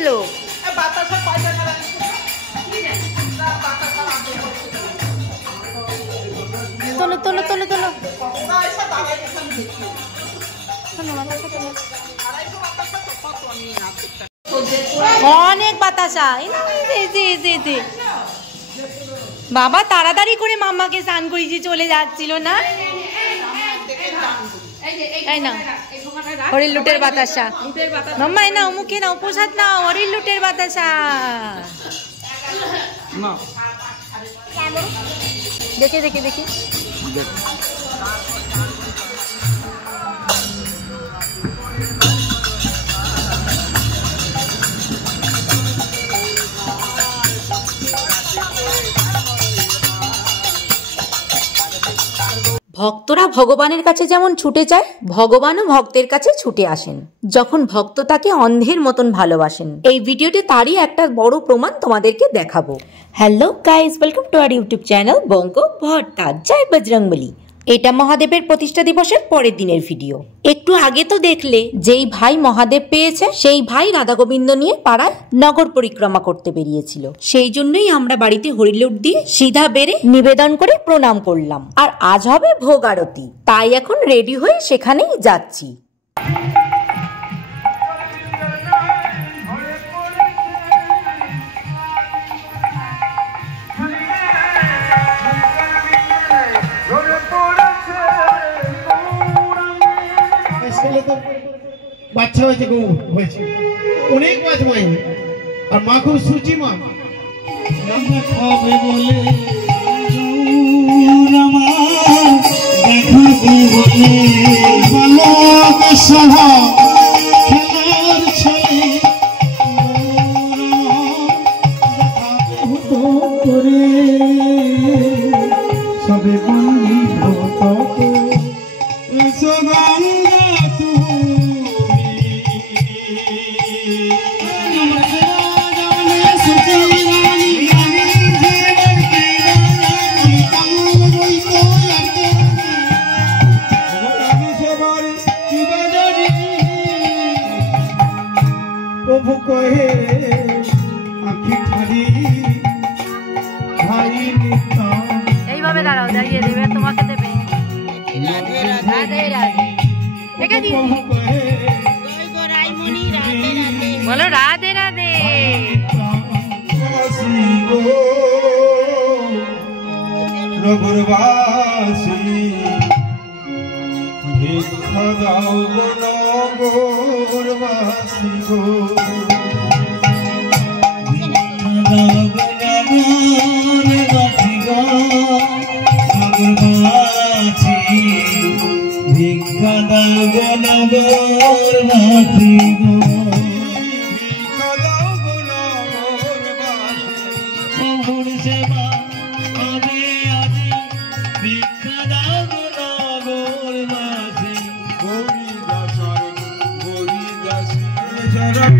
হলো? তোলো তোলো তোলো তোলো, অনেক বাতাসা। বাবা তাড়াতাড়ি করে মাম্মাকে স্নান করিয়ে চলে যাচ্ছিল না? তাই না, হরির লুটের বাতাসা। মাম্মা এ নাও, মুখে নাও, প্রসাদ নাও, হরির লুটের বাতাসা। দেখে দেখে দেখি ভক্তরা ভগবানের কাছে যেমন ছুটে যায়, ভগবানও ভক্তের কাছে ছুটে আসেন যখন ভক্ত তাকে অন্ধের মতন ভালোবাসেন। এই ভিডিওতে তারই একটা বড় প্রমাণ তোমাদেরকে দেখাবো। Hello guys, welcome to our YouTube channel Banga Bharta. জয় বজরংবলী। এটা মহাদেবের প্রতিষ্ঠা দিবসের পরের দিনের ভিডিও। একটু আগে তো দেখলে যেই ভাই মহাদেব পেয়েছে সেই ভাই রাধা গোবিন্দ নিয়ে পাড়ায় নগর পরিক্রমা করতে বেরিয়েছিল। সেই জন্যই আমরা বাড়িতে হরিলুট দিয়ে সিধা বেড়ে নিবেদন করে প্রণাম করলাম। আর আজ হবে ভোগ আরতি, তাই এখন রেডি হয়ে সেখানেই যাচ্ছি। বাচ্চা হয়েছে, গৌ হয়েছে, অনেক মাছ মাই, আর মা খুব সুচি মা। খাবে বলে খেলার ছেলে সবে বন্দি প্রভু কহে আঁখি ঠারি ভাই নিতাম। এইভাবে দাঁড়াও, দাঁড়িয়ে দেবে, তোমাকে দেবে। বলো রাধে রাধে। নগরবাসী ভিক্ষা দাও গো নগরবাসী গো, ভিক্ষা দাও গো নগরবাসী গো, ভিক্ষা দাও গো নগরবাসী, প্রভুর সেবা আদে আদে, ভিক্ষা দাও গো নগরবাসী। গৌরী দাসর গৌরী দাসী শরণ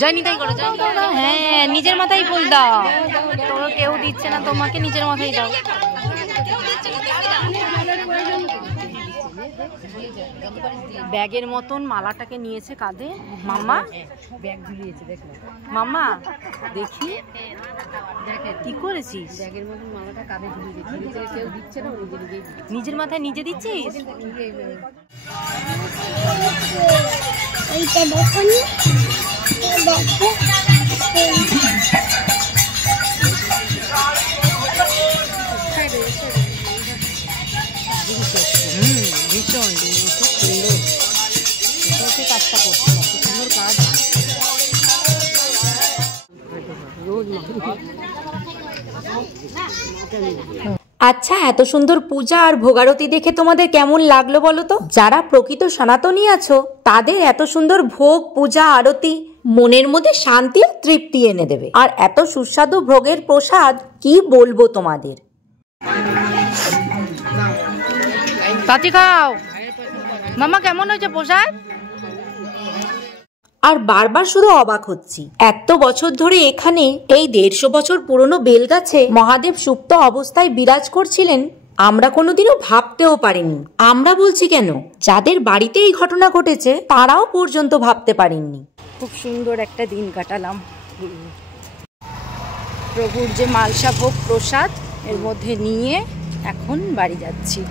জয়নিতাই করো, হ্যাঁ নিজের মাথায় ফুল দাও, তোর কেউ দিচ্ছে না, তোমাকে নিজের মাথায় দাও। ব্যাগের মতন মালাটাকে নিয়েছে কাঁধে মাম্মা, ব্যাগ ঝুলিয়েছে, দেখো মাম্মা দেখি কি করেছিস? ব্যাগের মধ্যে মালাটা কাঁধে ঝুলিয়ে দিচ্ছি, নিজে কেউ দিচ্ছে না, নিজে নিজেই দিচ্ছি। নিজের মাথায় নিজে দিচ্ছিস? এইটা দেখো নি, দেখো ভীষণ খুব সুন্দর কাজটা করছে, সুন্দর কাজ। আচ্ছা, এত সুন্দর পূজা আর ভোগারতি দেখে তোমাদের কেমন লাগলো বলো তো? যারা প্রকৃত সনাতনী আছো তাদের এত সুন্দর ভোগ, পূজা, আরতি মনের মধ্যে শান্তি আর তৃপ্তি এনে দেবে। আর এত সুস্বাদু ভোগের প্রসাদ কি বলবো তোমাদের। তাতি খাও মামা, কেমন হয়েছে প্রসাদ? আর বারবার শুধু অবাক হচ্ছি, এত বছর ধরে এখানে এই 150 বছর পুরনো বেলগাছে মহাদেব সুপ্ত অবস্থায় বিরাজ করছিলেন, আমরা কোনোদিনও ভাবতেও পারিনি। আমরা বলছি কেন, যাদের বাড়িতে এই ঘটনা ঘটেছে তারাও পর্যন্ত ভাবতে পারেননি। খুব সুন্দর একটা দিন কাটালাম। প্রভুর যে মালসা ভোগ প্রসাদ এর মধ্যে নিয়ে এখন বাড়ি যাচ্ছি।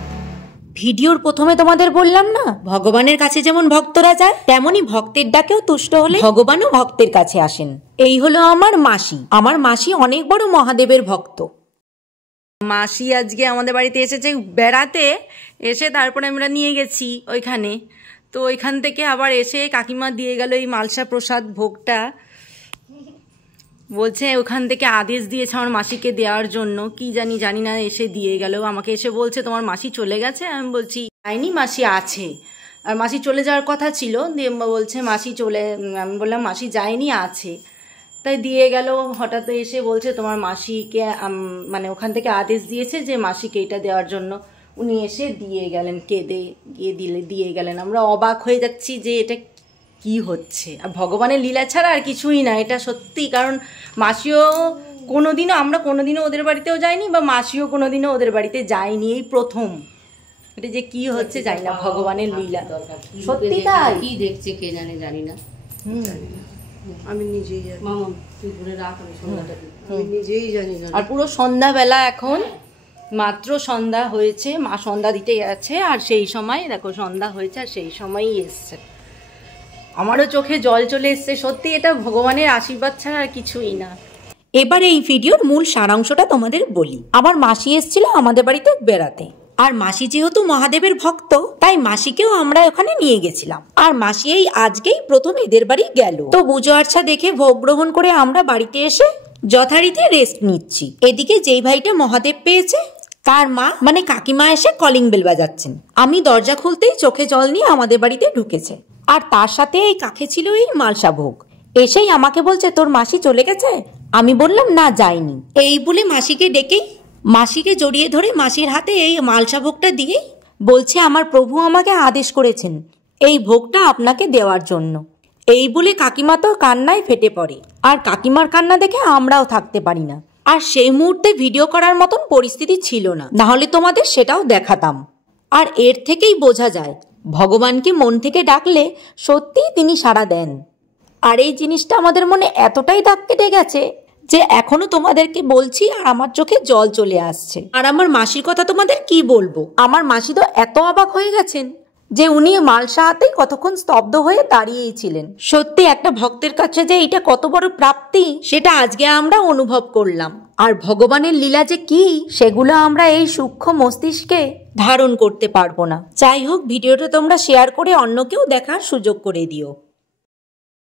ভিডিওর প্রথমে তোমাদের বললাম না, ভগবানের কাছে যেমন ভক্তরা যায় তেমনি ভক্তের ডাকেও তুষ্ট হলে ভগবানও ভক্তের কাছে আসেন। এই হলো আমার মাসি। আমার মাসি অনেক বড় মহাদেবের ভক্ত। মাসি আজকে আমাদের বাড়িতে এসেছে বেড়াতে, এসে তারপরে আমরা নিয়ে গেছি ওইখানে। তো ওইখান থেকে আবার এসে কাকিমা দিয়ে গেল এই মালসা প্রসাদ ভোগটা। বলছে ওখান থেকে আদেশ দিয়েছে আমার মাসিকে দেওয়ার জন্য, কি জানি না, এসে দিয়ে গেল। আমাকে এসে বলছে তোমার মাসি চলে গেছে। আমি বলছি যায়নি, মাসি আছে। আর মাসি চলে যাওয়ার কথা ছিল, দিয়ে বলছে মাসি চলে, আমি বললাম মাসি যায়নি, আছে। তাই দিয়ে গেল। হঠাৎ এসে বলছে তোমার মাসিকে, মানে ওখান থেকে আদেশ দিয়েছে যে মাসিকে এটা দেওয়ার জন্য। উনি এসে দিয়ে গেলেন, কেঁদে গিয়ে দিয়ে গেলেন। আমরা অবাক হয়ে যাচ্ছি যে এটা কি হচ্ছে। আর ভগবানের লীলা ছাড়া আর কিছুই না এটা, সত্যি। কারণ মাসিও আমরা কোনোদিনও ওদের বাড়িতেও যাইনি, বা মাসিও কোনোদিনও ওদের বাড়িতে যায়নি, এই প্রথম। এটা যে কি হচ্ছে জানি না, ভগবানের লীলা সত্যি। তাই কি দেখছে কে জানে, জানি না। আমি নিজেই জানি, মামা তুই ঘুরে রাখ, আমি সন্ধ্যাটা দিই। আমি নিজেই জানি না। আর পুরো সন্ধ্যাবেলা, এখন মাত্র সন্ধ্যা হয়েছে, মা সন্ধ্যা দিতে গেছে। আর সেই সময় দেখো সন্ধ্যা হয়েছে, আর সেই সময়ই এসছে। আমারও চোখে জল চলে এসছে। সত্যি এটা ভগবানের আশীর্বাদ ছাড়া আর কিছুই না। এবার এই ভিডিওর মূল সারাংশটা তোমাদের বলি। আমার মাসি এসেছিল আমাদের বাড়িতে বেড়াতে, আর মাসি যেহেতু মহাদেবের ভক্ত তাই মাসিকেও আমরা ওখানে নিয়ে গেছিলাম। আর মাসি এই আজকেই প্রথম এদের বাড়ি গেল। তো পুজো আর্চা দেখে ভোগ গ্রহণ করে আমরা বাড়িতে এসে যথারীতি রেস্ট নিচ্ছি। এদিকে যেই ভাইটা মহাদেব পেয়েছে তার মা মানে কাকিমা এসে কলিং বেল বাজাচ্ছেন। আমি দরজা খুলতেই চোখে জল নিয়ে আমাদের বাড়িতে ঢুকেছে। আর তার সাথে এই কাকে ছিল এই মালসা ভোগ। এসেই আমাকে বলছে তোর মাসি চলে গেছে। আমি বললাম না, যায়নি। এই বলে মাসিকে ডেকেই মাসিকে জড়িয়ে ধরে মাসির হাতে এই মালসা ভোগটা দিয়েই বলছে আমার প্রভু আমাকে আদেশ করেছেন এই ভোগটা আপনাকে দেওয়ার জন্য। এই বলে কাকিমা তো কান্নায় ফেটে পড়ে। আর কাকিমার কান্না দেখে আমরাও থাকতে পারি না। আর সেই মুহূর্তে ভিডিও করার মতন পরিস্থিতি ছিল না, নাহলে তোমাদের সেটাও দেখাতাম। আর এর থেকেই বোঝা যায় ভগবানকে মন থেকে ডাকলে সত্যিই তিনি সাড়া দেন। আর এই জিনিসটা আমাদের মনে এতটাই দাগ কেটে গেছে যে এখনো তোমাদেরকে বলছি আর আমার চোখে জল চলে আসছে। আর আমার মাসির কথা তোমাদের কি বলবো, আমার মাসি তো এত অবাক হয়ে গেছেন যে উনি মালসা হাতেই কতক্ষণ স্তব্ধ হয়ে দাঁড়িয়েই ছিলেন। সত্যি একটা ভক্তের কাছে যে এটা কত বড় প্রাপ্তি সেটা আজকে আমরা অনুভব করলাম। আর ভগবানের লীলা যে কি সেগুলো আমরা এই সূক্ষ্ম মস্তিষ্কে ধারণ করতে পারবো না। যাই হোক, ভিডিওটা তোমরা শেয়ার করে অন্যকেও দেখার সুযোগ করে দিও।